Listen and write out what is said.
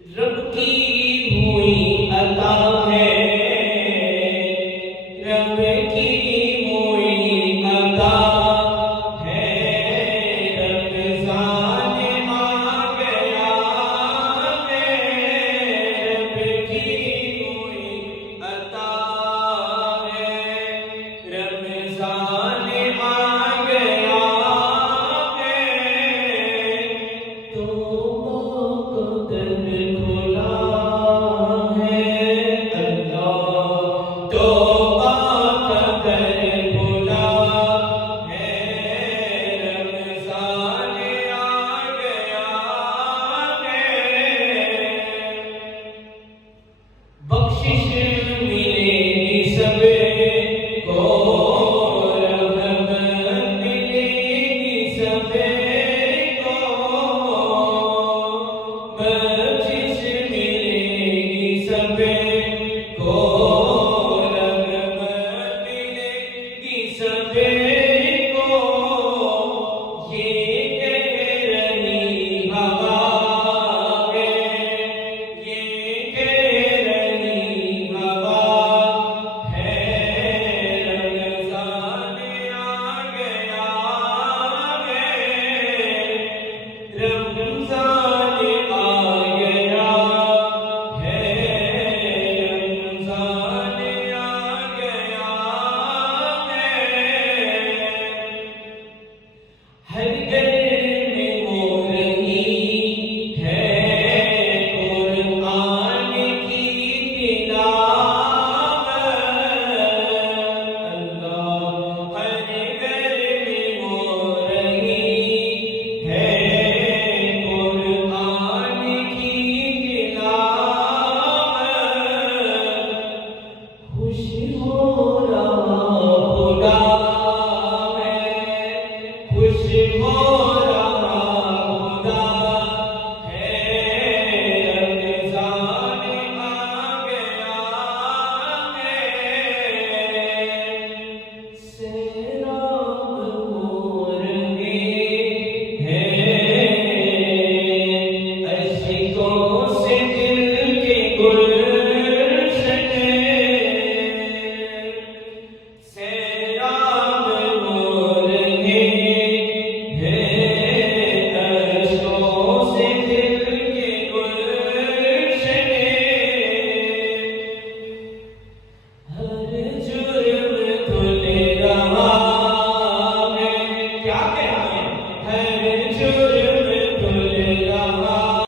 रब की हुई अता है, रब की हुई अता है, रमज़ान आ गया है, रब की हुई अता है, रमज़ान आ गया है, तो दर खुला है अल्लाह, तौबा का दर खुला है, रमज़ान आ गया है, बख्शिश मिलेगी सबको, रहमत मिलेगी सबको,